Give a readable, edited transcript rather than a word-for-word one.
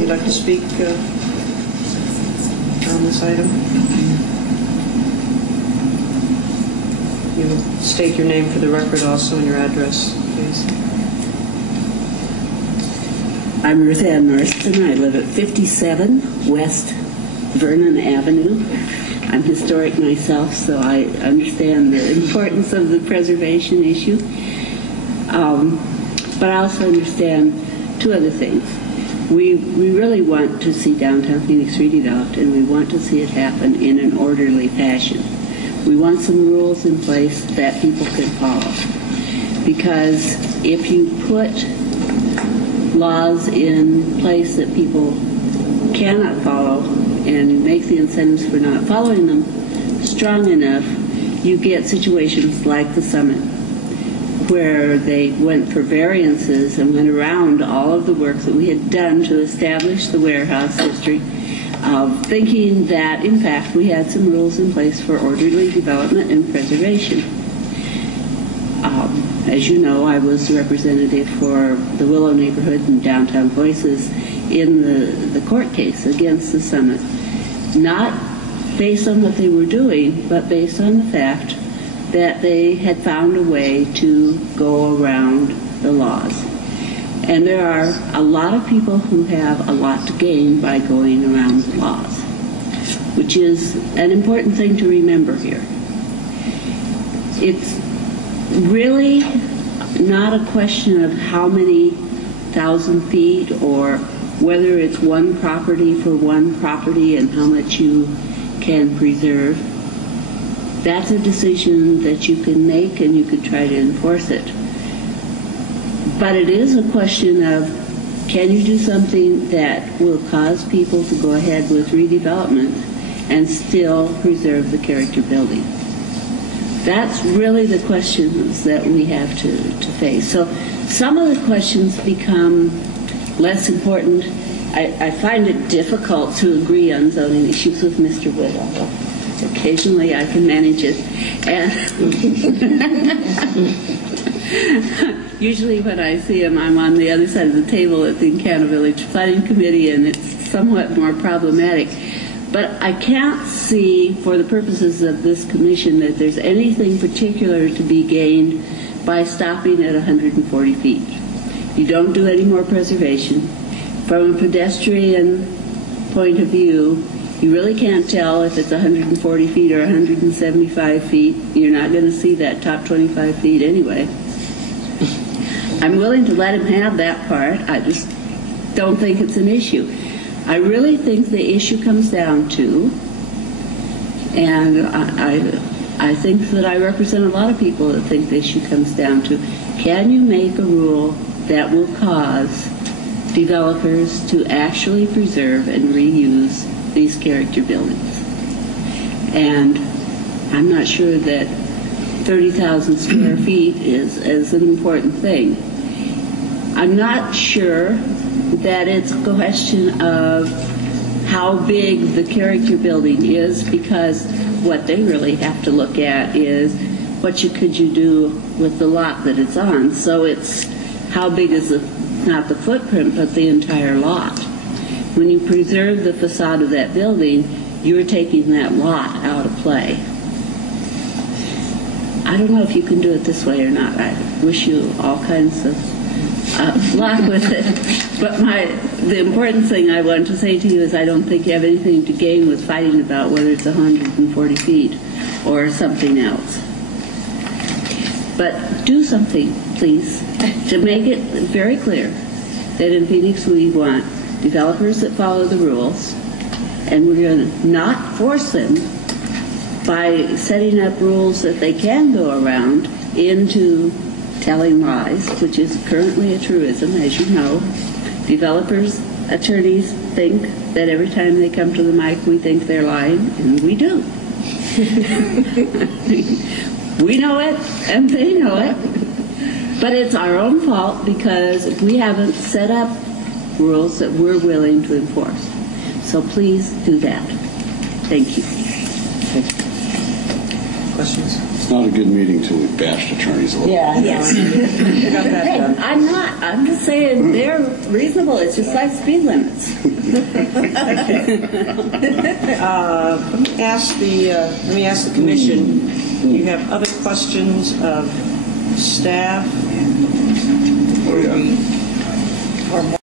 Would you like to speak on this item? You will state your name for the record also and your address, please. I'm Ruth Ann Marston. I live at 57 West Vernon Avenue. I'm historic myself, so I understand the importance of the preservation issue. But I also understand two other things. We really want to see downtown Phoenix redeveloped, and we want to see it happen in an orderly fashion. We want some rules in place that people can follow. Because if you put laws in place that people cannot follow and make the incentives for not following them strong enough, you get situations like the summit, where they went for variances and went around all of the work that we had done to establish the warehouse district, thinking that, in fact, we had some rules in place for orderly development and preservation. As you know, I was representative for the Willo neighborhood and Downtown Voices in the court case against the summit, not based on what they were doing, but based on the fact that they had found a way to go around the laws. And there are a lot of people who have a lot to gain by going around the laws, which is an important thing to remember here. It's really not a question of how many thousand feet or whether it's one property for one property and how much you can preserve. That's a decision that you can make and you can try to enforce it. But it is a question of, can you do something that will cause people to go ahead with redevelopment and still preserve the character building? That's really the questions that we have to face. So some of the questions become less important. I find it difficult to agree on zoning issues with Mr. Willo. Occasionally I can manage it. And usually when I see him, I'm on the other side of the table at the Encana Village Planning Committee, and it's somewhat more problematic. But I can't see, for the purposes of this commission, that there's anything particular to be gained by stopping at 140 feet. You don't do any more preservation. From a pedestrian point of view, you really can't tell if it's 140 feet or 175 feet. You're not going to see that top 25 feet anyway. I'm willing to let him have that part. I just don't think it's an issue. I really think the issue comes down to, and I think that I represent a lot of people that think the issue comes down to, can you make a rule that will cause developers to actually preserve and reuse these character buildings? And I'm not sure that 30,000 square feet is an important thing. I'm not sure that it's a question of how big the character building is, because what they really have to look at is what could you do with the lot that it's on. So it's how big is not the footprint, but the entire lot. When you preserve the facade of that building, you're taking that lot out of play. I don't know if you can do it this way or not. I wish you all kinds of luck with it. But the important thing I want to say to you is I don't think you have anything to gain with fighting about whether it's 140 feet or something else. But do something, please, to make it very clear that in Phoenix we want developers that follow the rules, and we're going to not force them by setting up rules that they can go around into telling lies, which is currently a truism, as you know. Developers, attorneys think that every time they come to the mic we think they're lying, and we do. We know it, and they know it. But it's our own fault because we haven't set up rules that we're willing to enforce. So please do that. Thank you. questions? It's not a good meeting till we bashed attorneys a little. Yeah. Yes. We got that done. I'm not. I'm just saying they're reasonable. It's just like speed limits. Let me ask the commission. Do you have other questions of staff? Oh, yeah. Or